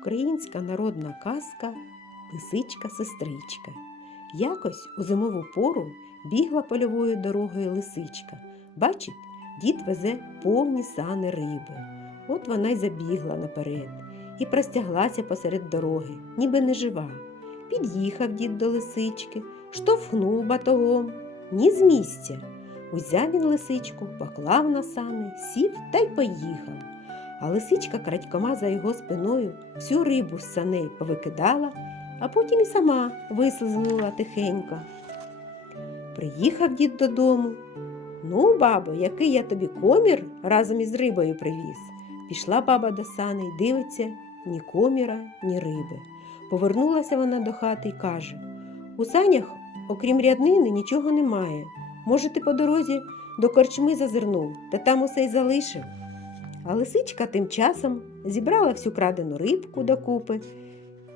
Українська народна казка Лисичка-сестричка. Якось у зимову пору бігла польовою дорогою лисичка. Бачить, дід везе повні сани риби. От вона й забігла наперед і простяглася посеред дороги, ніби не жива. Під'їхав дід до лисички, штовхнув батогом, ні з місця. Узяв він лисичку, поклав на сани, сів та й поїхав. А лисичка крадькома за його спиною всю рибу з саней повикидала, а потім і сама вислизнула тихенько. Приїхав дід додому. Ну, бабо, який я тобі комір разом із рибою привіз. Пішла баба до саней, дивиться ні коміра, ні риби. Повернулася вона до хати і каже У санях, окрім ряднини, нічого немає. Може, ти по дорозі до корчми зазирнув, та там усе й залишив. А лисичка тим часом зібрала всю крадену рибку докупи,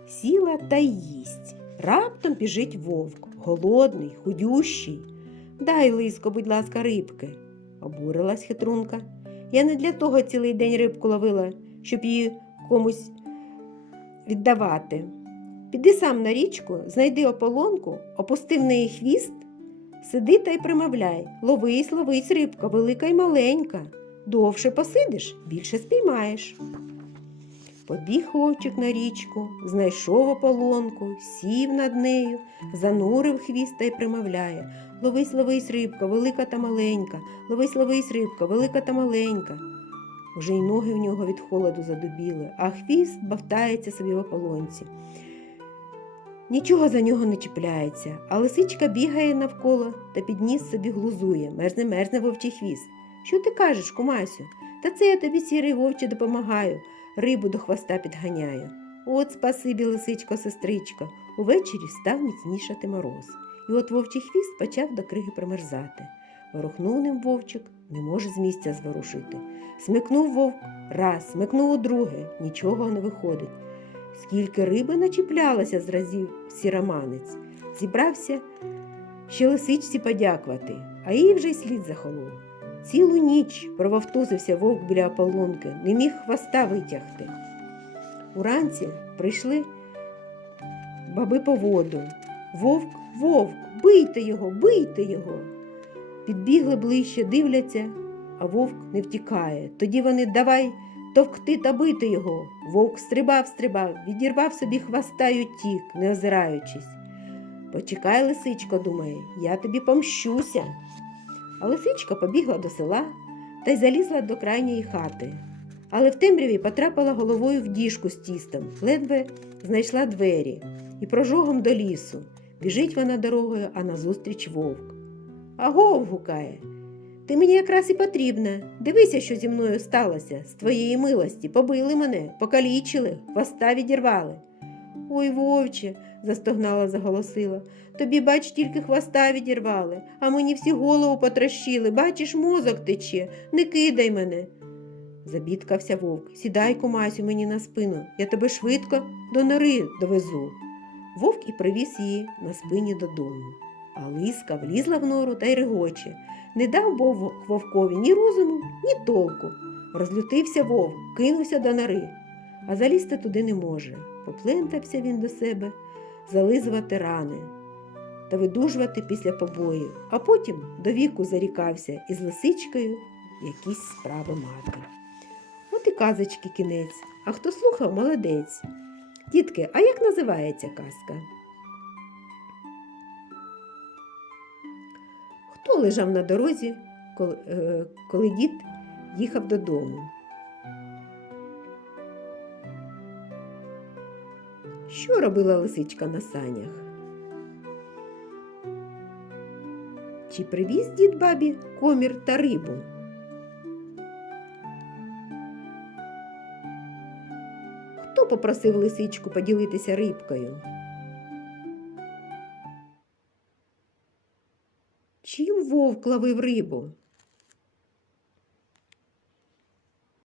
сіла та й їсть. Раптом біжить вовк, голодний, худющий. Дай, лиско, будь ласка, рибки, обурилась хитрунка. Я не для того цілий день рибку ловила, щоб її комусь віддавати. Піди сам на річку, знайди ополонку, опусти в неї хвіст, сиди та й примовляй. Ловись, ловись, рибка, велика й маленька. Довше посидиш, більше спіймаєш. Побіг вовчик на річку, знайшов ополонку, сів над нею, занурив хвіст та й примовляє Ловись, ловись, рибка, велика та маленька, ловись, ловись, рибка, велика та маленька. Уже й ноги в нього від холоду задубіли, а хвіст бавтається собі в ополонці. Нічого за нього не чіпляється, а лисичка бігає навколо та підніс собі глузує, мерзне мерзне вовчий хвіст. Що ти кажеш, кумасю? Та це я тобі, сірий вовче, допомагаю, рибу до хвоста підганяю. От спасибі, лисичко, сестричко. Увечері став міцнішати мороз. І от вовчий хвіст почав до криги промерзати. Ворухнув ним вовчик, не може з місця зворушити. Смикнув вовк раз, смикнув удруге, нічого не виходить. Скільки риби начіплялося з разів сіроманець, зібрався ще лисичці подякувати, а їй вже й слід захолов. Цілу ніч прововтузився вовк біля ополонки, не міг хвоста витягти. Уранці прийшли баби по воду. Вовк, вовк, бийте його, бийте його. Підбігли ближче, дивляться, а вовк не втікає. Тоді вони давай товкти та бити його. Вовк стрибав, стрибав, відірвав собі хвоста й утік, не озираючись. Почекай, лисичко, думає, я тобі помщуся. А лисичка побігла до села та й залізла до крайньої хати. Але в темряві потрапила головою в діжку з тістом, ледве знайшла двері і прожогом до лісу. Біжить вона дорогою, а назустріч вовк. Агов, гукає. Ти мені якраз і потрібна. Дивися, що зі мною сталося, з твоєї милості. Побили мене, покалічили, хвоста відірвали. Ой, вовче, застогнала, заголосила. Тобі, бач, тільки хвоста відірвали, а мені всі голову потрощили. Бачиш, мозок тече, не кидай мене. Забідкався вовк. Сідай, кумасю, мені на спину. Я тебе швидко до нори довезу. Вовк і привіз її на спині додому. А лиска влізла в нору та й регоче. Не дав Бог вовкові ні розуму, ні толку. Розлютився вовк, кинувся до нори, а залізти туди не може. Поплентався він до себе, зализувати рани та видужувати після побоїв, а потім до віку зарікався із лисичкою якісь справи мати. От і казочки кінець. А хто слухав, молодець. Дітки, а як називається казка? Хто лежав на дорозі, е, коли дід їхав додому? Що робила лисичка на санях? Чи привіз дід бабі комір та рибу? Хто попросив лисичку поділитися рибкою? Чим вовк ловив рибу?